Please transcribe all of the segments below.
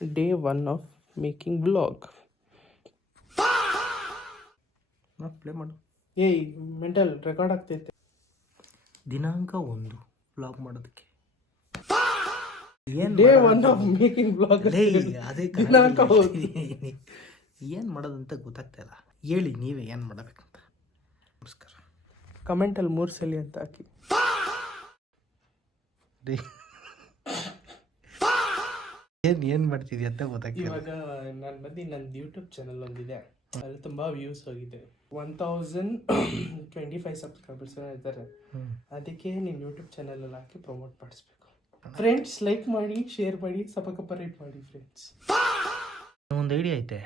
Day 1 of making vlog. Play ಮಾಡು. ಏಯ್ mental record ಆಗ್ತೈತೆ. ದಿನಾಂಕ 1 ವ್ಲಾಗ್ ಮಾಡೋದಕ್ಕೆ Day 1 of making vlog. ಅದೇ ದಿನಾಂಕ ಏನು ಮಾಡೋದಂತ ಗೊತ್ತಾಗ್ತಾ ಇಲ್ಲ. ಹೇಳಿ ನೀವೇ ಏನು ಮಾಡಬೇಕಂತ. ನಮಸ್ಕಾರ. ಕಮೆಂಟಲ್ಲಿ 3 ಸಲ ಅಂತ ಹಾಕಿ. ಏನು ಮಾಡ್ತಿದ್ಯಾ ಅಂತ ಗೊತ್ತಾಗ್ತಿಲ್ಲ. ಇವಾಗ ನಾನು ನನ್ನ ಯೂಟ್ಯೂಬ್ ಚಾನಲ್ ಒಂದಿದೆ, ಅಲ್ಲಿ ತುಂಬ ವ್ಯೂಸ್ ಹೋಗಿದೆ. 1025 ಸಬ್ಸ್ಕ್ರೈಬರ್ಸ್ ಇದ್ದಾರೆ. ಅದಕ್ಕೆ ನೀನು ಯೂಟ್ಯೂಬ್ ಚಾನಲಲ್ಲಿ ಹಾಕಿ ಪ್ರಮೋಟ್ ಮಾಡಿಸ್ಬೇಕು. ಫ್ರೆಂಡ್ಸ್ ಲೈಕ್ ಮಾಡಿ, ಶೇರ್ ಮಾಡಿ, ಸಪಕಪರೇಟ್ ಮಾಡಿ ಫ್ರೆಂಡ್ಸ್. ಒಂದು ಐಡಿಯಾ ಐತೆ.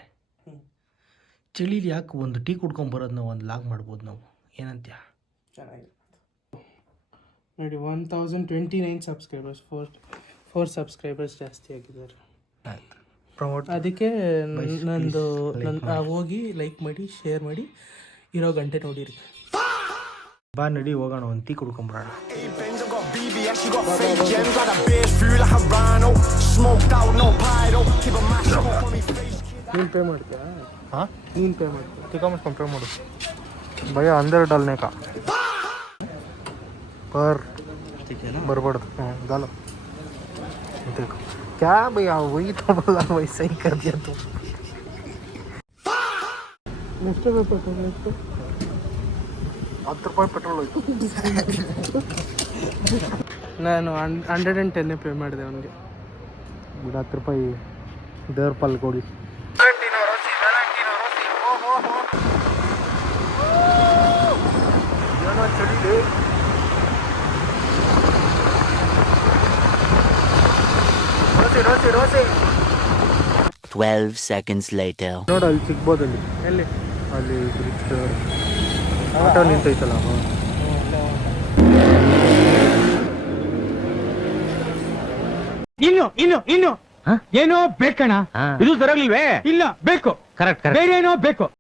ಚಳಿಲಿ ಯಾಕೆ ಒಂದು ಟೀ ಕುಡ್ಕೊಂಬರೋದನ್ನ ಒಂದು ಲಾಗ್ ಮಾಡ್ಬೋದು ನಾವು, ಏನಂತ್ಯ? ಚೆನ್ನಾಗಿದೆ ನೋಡಿ. 1029 ಸಬ್ಸ್ಕ್ರೈಬರ್ಸ್, 4 ಸಬ್ಸ್ಕ್ರೈಬರ್ಸ್ ಜಾಸ್ತಿ ಆಗಿದ್ದಾರೆ. ಆಯ್ತು, ಪ್ರಮೋಟ್. ಅದಕ್ಕೆ ನಂದು ಹೋಗಿ ಲೈಕ್ ಮಾಡಿ, ಶೇರ್ ಮಾಡಿ, ಇರೋ ಗಂಟೆ ನೋಡಿರಿ. ಬಾ ನಡಿ ಹೋಗೋಣ, ಒಂದು ಟೀ ಕುಡ್ಕೊಂಬರೋಣ. ನೀನು ಪೇ ಮಾಡ್ತೀಯಾ? ಹಾಂ, ನೀನು ಪೇ ಮಾಡ್ತೀಯ? ತಿಕ್ಕೊಂಬಸ್ಕೊಂಡು ಪೇ ಮಾಡು ಭಯ. 12 डालने का पर बरबड़ डालो. देखो क्या भैया, वही तो बोला, वैसा ही कर दिया तू. ಎಷ್ಟು ಪೆಟ್ರೋಲ್ ಎಷ್ಟು? 10 ರೂಪಾಯಿ ಪೆಟ್ರೋಲ್ ಹೋಯ್ತು. ನಾನು 110 ಪೇ ಮಾಡಿದೆ ಅವನಿಗೆ. 10 ರೂಪಾಯಿ ದೇವ್ರ ಪಾಲ್ ಕೊಡಿ. ಚಳಿಲಿ 12 seconds later. ನೋಡು, ಅಲ್ಲಿ ಸಿಗ್ಬೋದು. ಎಲ್ಲಿ? ಅಲ್ಲಿ ಬ್ರಿಡ್ಜ್ ಆಟೋ ನಿಂತೈತಲ್ಲ. ಇನ್ನು ಏನೋ ಬೇಕಣ್ಣ. ಇದು ಸರಿಯಾಗಿಲ್ವೇ? ಇಲ್ಲ ಬೇಕು, ಕರೆಕ್ಟ್ ಬೇರೆ ಏನೋ ಬೇಕು.